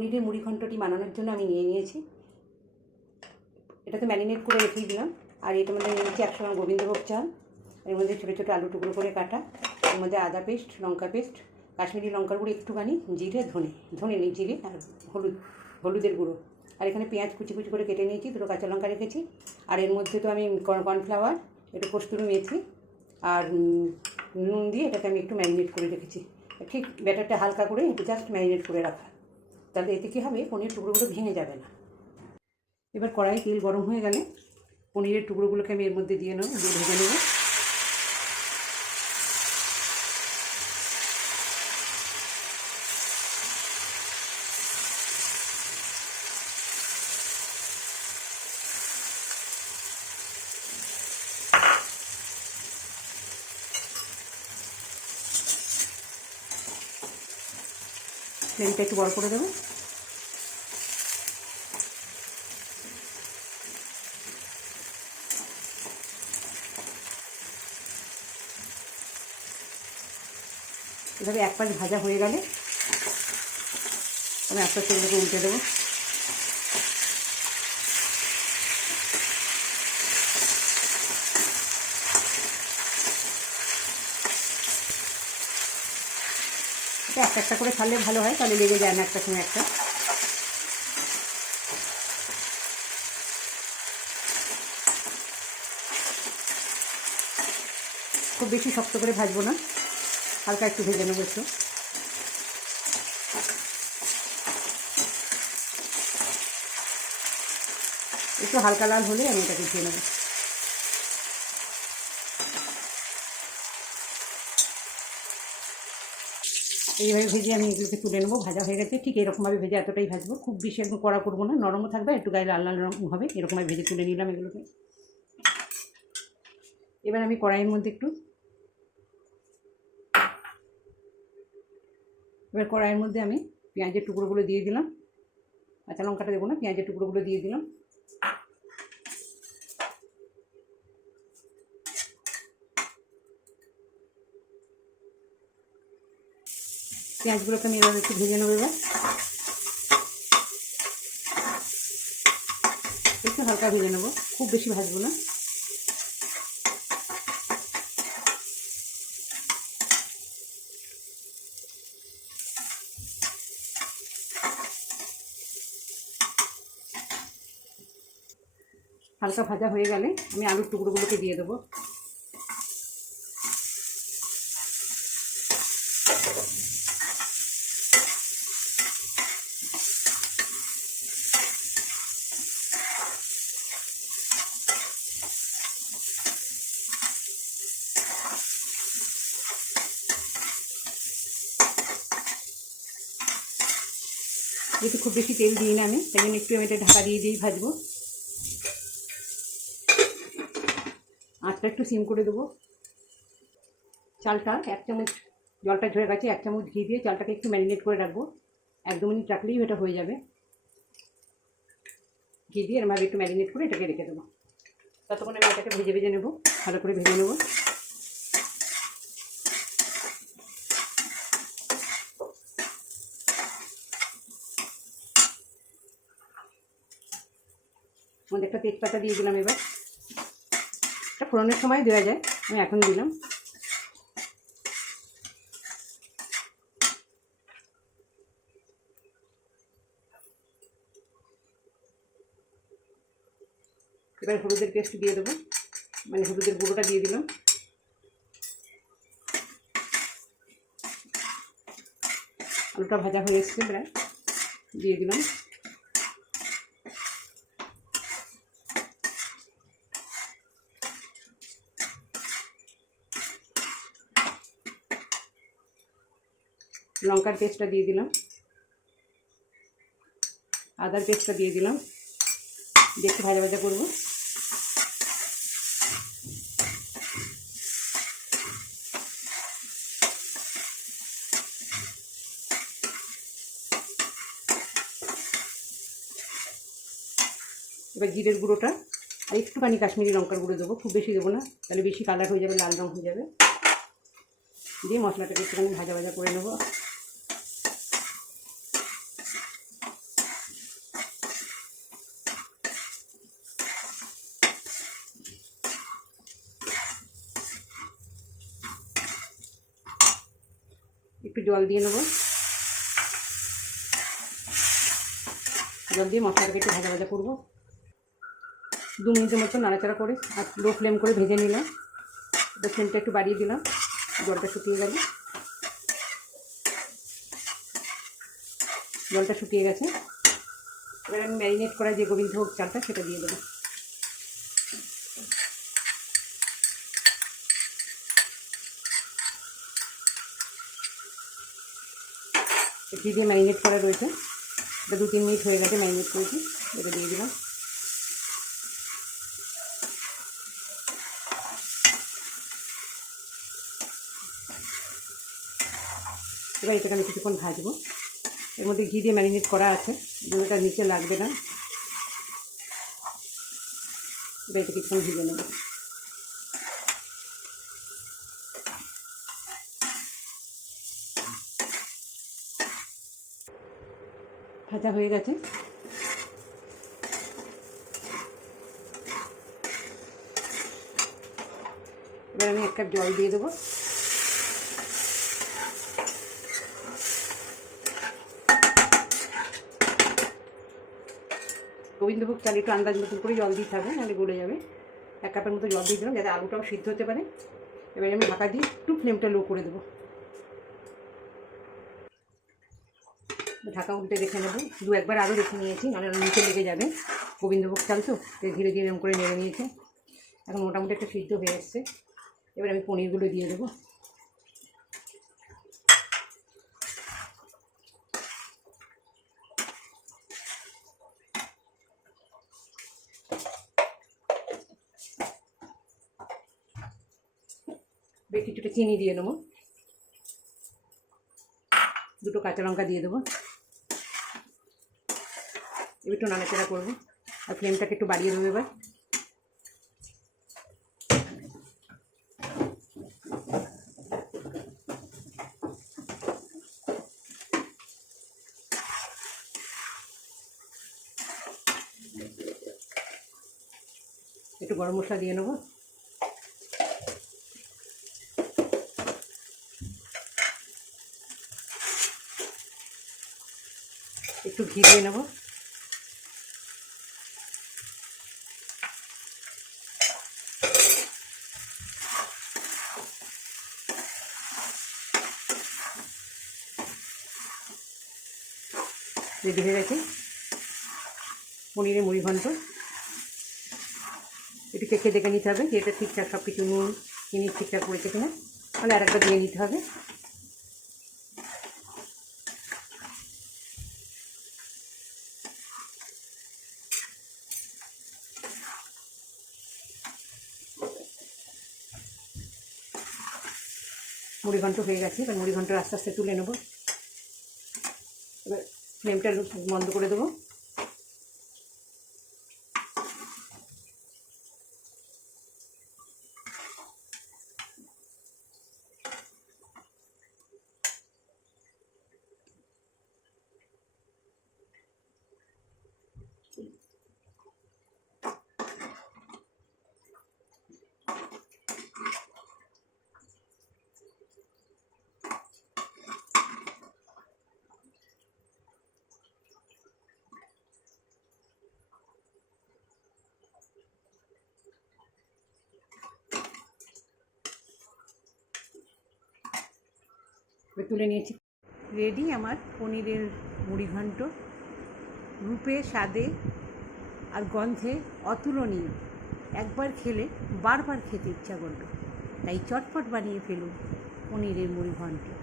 পনিরের মুড়ি ঘন্টটি বানানোর জন্য আমি নিয়ে নিয়েছি। এটাতে ম্যারিনেট করে রেখেই দিলাম। আর এটার মধ্যে নিয়েছি একশো গ্রাম গোবিন্দভোগ চাল। এর মধ্যে ছোটো ছোটো আলু টুকরো করে কাটা। এর মধ্যে আদা পেস্ট, লঙ্কা পেস্ট, কাশ্মীরি লঙ্কার গুঁড়ো একটুখানি, জিরে, ধনে। ধনে নেই, জিরে আর হলুদ, হলুদের গুঁড়ো। আর এখানে পেঁয়াজ কুচি কুচি করে কেটে নিয়েছি, দুটো কাঁচা লঙ্কা রেখেছি। আর এর মধ্যে তো আমি কর্নফ্লাওয়ার, একটু কস্তুরি মেথি আর নুন দিয়ে এটাকে আমি একটু ম্যারিনেট করে রেখেছি। ঠিক ব্যাটারটা হালকা করে একটু জাস্ট ম্যারিনেট করে রাখা। তাহলে এতে কী হবে? পনির টুকরোগুলো ভেঙে যাবে না। এবার কড়াই তেল গরম হয়ে গেলে পনিরের টুকরোগুলোকে আমি এর মধ্যে দিয়ে নেব, দিয়ে ভেজে নেব। ফ্লেমটা একটু বড় করে দেবো। এভাবে এক পাশ ভাজা হয়ে গেলে আমি এক পাশ সেগুলোকে উল্টে দেবো। একটা একটা করে ছাড়লে ভালো হয়, তাহলে লেগে যায় না একটা সময় একটা। খুব বেশি শক্ত করে ভাজবো না। হালকা একটু ভেজে নেব একটু। একটু হালকা লাল হলে আমি এটাকে দিয়ে নেব। এইভাবে ভেজে আমি এগুলোকে তুলে নেব, ভাজা হয়ে গেছে। ঠিক এরকমভাবে ভেজে এতটাই ভাজবো। খুব বেশি একদম কড়া করব না, নরমও থাকবে, একটু গায়ে লাল লাল রকম হবে। এরকমভাবে ভেজে তুলে নিলাম এগুলোকে। এবার আমি কড়াইয়ের মধ্যে একটু এবার কড়াইয়ের মধ্যে আমি পেঁয়াজের টুকরোগুলো দিয়ে দিলাম। কাঁচা লঙ্কাটা দেবো না, পেঁয়াজের টুকরোগুলো দিয়ে দিলাম। পেঁয়াজগুলোকে আমি এবার একটু ভেজে নেব এবার। একটু হালকা ভেজে নেব, খুব বেশি ভাজবো না। হালকা ভাজা হয়ে গেলে আমি আলুর টুকরোগুলোকে দিয়ে দেবো। যেহেতু খুব বেশি তেল দিই না আমি, তাই জন্য একটু আমি এটা ঢাকা দিয়ে দিয়েই ভাজবো। আঁচটা একটু সিম করে দেবো। চালটা এক চামচ, জলটা ঝরে গেছে, এক চামচ ঘি দিয়ে চালটাকে একটু ম্যারিনেট করে রাখব। এক দু মিনিট রাখলেই এটা হয়ে যাবে। ঘি দিয়ে এরমভাবে একটু ম্যারিনেট করে এটাকে রেখে দেবো। ততক্ষণ আমি এটাকে ভেজে ভেজে নেব, ভালো করে ভেজে নেব। মধ্যে একটা তেজপাতা দিয়ে দিলাম এবার। ফোড়নের সময় দেওয়া যায়। আমি এখন দিলাম। এবার হলুদের পেস্ট দিয়ে দেবো। মানে হলুদের গুঁড়োটা দিয়ে দিলাম। আলুটা ভাজা হয়ে এসছে প্রায়। দিয়ে দিলাম। লঙ্কার পেস্টটা দিয়ে দিলাম। আদার পেস্টটা দিয়ে দিলাম। একটু ভাজা ভাজা করব। এবার জিরের গুঁড়োটা আর একটুখানি কাশ্মীরি লঙ্কার গুঁড়ো দেবো। খুব বেশি দেবো না, তাহলে বেশি কালার হয়ে যাবে, লাল রঙ হয়ে যাবে। দিয়ে মশলাটাকে একটুখানি ভাজা ভাজা করে নেব। একটু জল দিয়ে নেব। জল দিয়ে মশলাটাকে একটু ভাজা ভাজা করব। দু মিনিটের মতো নাড়াচাড়া করে, আর লো ফ্লেম করে ভেজে নিলাম। ফ্লেমটা একটু বাড়িয়ে দিলাম, জলটা শুকিয়ে গেল। জলটা শুকিয়ে গেছে। এবার আমি ম্যারিনেট করা যে গোবিন্দভোগ চালটা, সেটা দিয়ে দেবো। ঘি দিয়ে ম্যারিনেট করা রয়েছে। এটা দু, তিন মিনিট হয়ে গেছে ম্যারিনেট করেছি। এটা দিয়ে দিলাম। এবার এটাকে আমি কিছুক্ষণ ভাজবো। এর মধ্যে ঘি দিয়ে ম্যারিনেট করা আছে। দুটোটা নিচে লাগবে না। এবার এটা কিছুক্ষণ ভিজে নেব। ভাজা হয়ে গেছে। এবার আমি এক কাপ জল দিয়ে দেবো। গোবিন্দভোগ চাল একটু আন্দাজ মতন করে জল দিতে হবে, নাহলে গলে যাবে। এক কাপের মতো জল দিয়ে দিলাম, যাতে আলুটাও সিদ্ধ হতে পারে। এবার আমি ঢাকা দিয়ে একটু ফ্লেমটা লো করে দেবো। ঢাকা উল্টে রেখে নেব। দু একবার আরও রেখে নিয়েছি, নাহলে নিচে লেগে যাবে। গোবিন্দভোগ চাল তো ধীরে ধীরে এরকম করে নেড়ে নিয়েছে। এখন মোটামুটি একটা সিদ্ধ হয়ে এসছে। এবার আমি পনিরগুলো দিয়ে দেবো। কিছুটা চিনি দিয়ে দেবো। দুটো কাঁচা লঙ্কা দিয়ে দেবো। একটু নাড়াচাড়া করব। আর ফ্লেমটাকে একটু বাড়িয়ে দেবো এবার। একটু গরম মশলা দিয়ে নেব। একটু ঘি দিয়ে নেব। রেডি হয়ে গেছে পনিরের মুড়ি ঘন্ট। একটু চেখে দেখে নিতে হবে যে এটা ঠিকঠাক সব কিছু নুন, চিনি ঠিকঠাক করেছে কিনা। তাহলে আর একটা দিয়ে নিতে হবে। মুড়ি ঘন্ট হয়ে গেছে, এবার মুড়ি ঘন্ট আস্তে আস্তে তুলে নেব। এবার ফ্লেমটা বন্ধ করে দেবো। তুলে নিয়েছি। রেডি আমার পনিরের মুড়ি ঘন্ট রূপে, স্বাদে আর গন্ধে অতুলনীয়। একবার খেলে বারবার খেতে ইচ্ছা করবে। তাই চটপট বানিয়ে ফেলুন পনিরের মুড়ি ঘন্ট